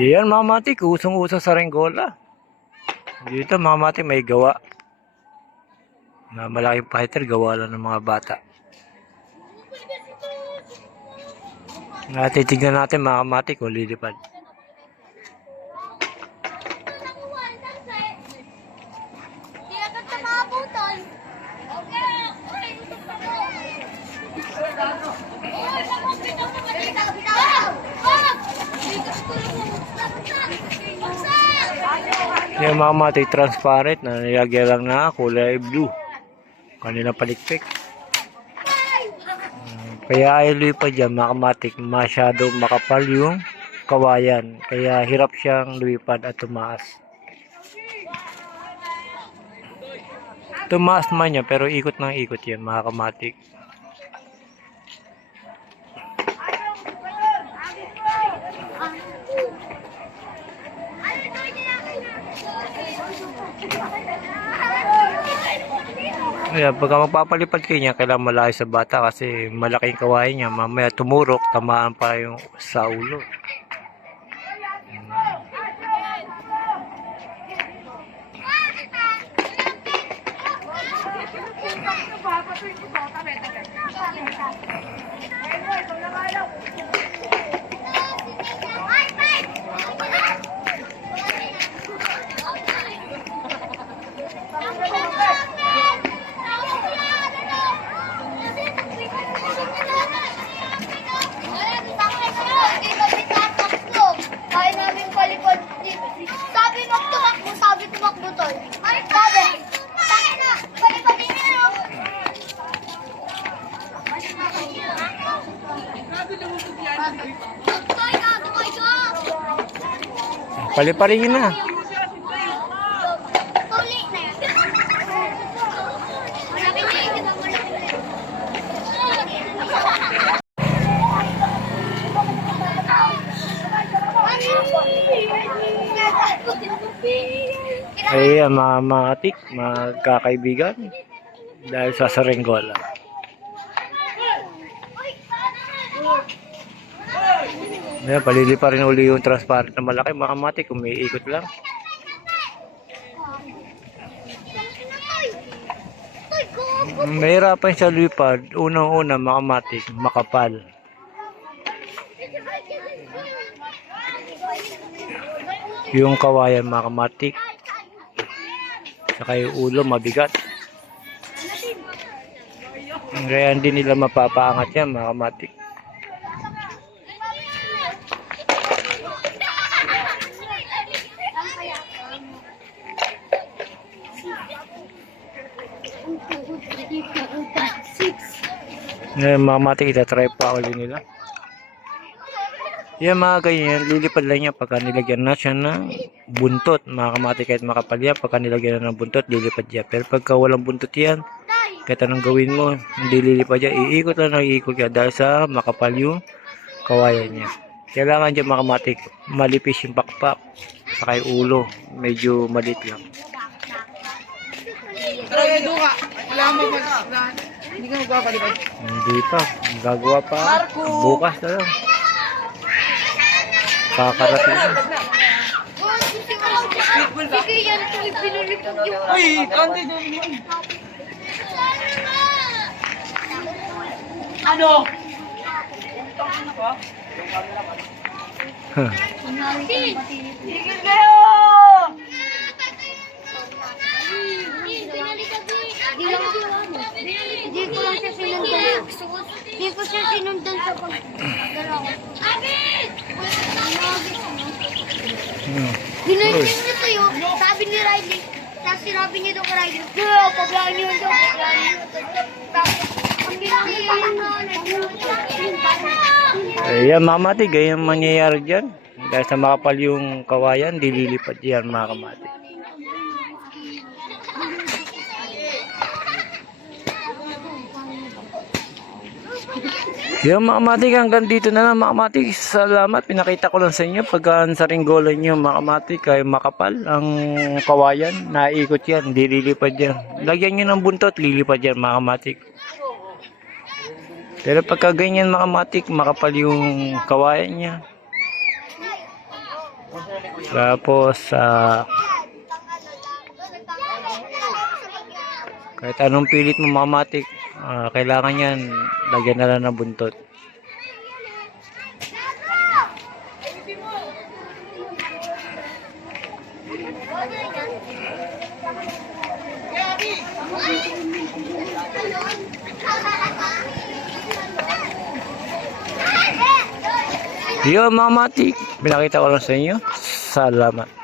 Yan mga matik, usong-uso sa Rengola. Dito mga matik may gawa. Na malaking fighter, gawa lang ng mga bata. Natitignan natin mga matik kung lilipad. Yung mga matik transparent na nilagyan lang na kulay blue. Kanina palikpik. Kaya ay lipad dyan mga kamatik, masyadong makapal yung kawayan. Kaya hirap siyang lumipad at tumaas. Tumaas man yan, pero ikot ng ikot yan mga Kaya pagka magpapalipad kayo niya, kailangan malayo sa bata kasi malaking kawayan niya. Mamaya tumurok, tamaan pa yung sa ulo. Kaya Sabi mo tumakbo, sabi tumakbo tol. Ay, sabi. Tayo na, din na. Toy na, tukoy ka. Paliparin na. Tuli na yan. Malaki na yun, di ba? Malaki na Ay, mga matik, magkakaibigan. Dahil sa Sarenggola. Ayan, palili pa rin uli yung transparent na malaki. Mga matik, umiikot lang. Mahirapan siya lipad. Unang-una, mga matik, makapal. Yung kawayan, mga kamatik. Saka yung ulo, mabigat. Kaya hindi nila mapapaangat yan, mga kamatik. Ngayon, mga matik, itatry pa ulit nila. Yan mga ganyan, lilipad lang yan pagka nilagyan na siya ng buntot. Mga kamati kahit makapal yan, pagka nilagyan na ng buntot, lilipad yan. Pero pagka walang buntot yan, kahit anong gawin mo, hindi lilipad yan. Iikot lang ng iikot yan dahil sa makapal yung kawayan niya. Kailangan dyan mga kamatik, malipis yung pakpak. Saka yung ulo, medyo malit lang. Tara, Edo ka. Kailangan mo mag... Hindi ka magpapalipad. Hindi pa, gagawa pa. Bukas na lang. Kakarating. Uy, ante doon. Ano? Tigil kayo! Hindi ko lang siya sinundan. Hindi ko siya sinundan sa pag-galaw. Agit! Hmm. Ginanyan niya sa'yo. Sabi ni Riley. Tapos sinabi niya daw kay Riley. Girl, paglaan niyo daw. Paglaan niyo daw. Tapos, ang Ayan, mamati, ganyan mangyayari dyan. Dahil sa makapal yung kawayan, dililipad yan mga kamati. Yung mga kamati, hanggang dito na lang mga. Salamat, pinakita ko lang sa inyo. Pagka sa ringgolan nyo mga kamati, kaya makapal ang kawayan, naikot yan, dililipad yan. Lagyan nyo ng buntot, lilipad yan mga. Pero pagka ganyan mga makapal yung kawayan niya. Tapos, ah, kahit anong pilit mo makamatik, ah, kailangan yan, lagyan na lang ng buntot. Yun mga matik, pinakita ko lang sa inyo. Salamat.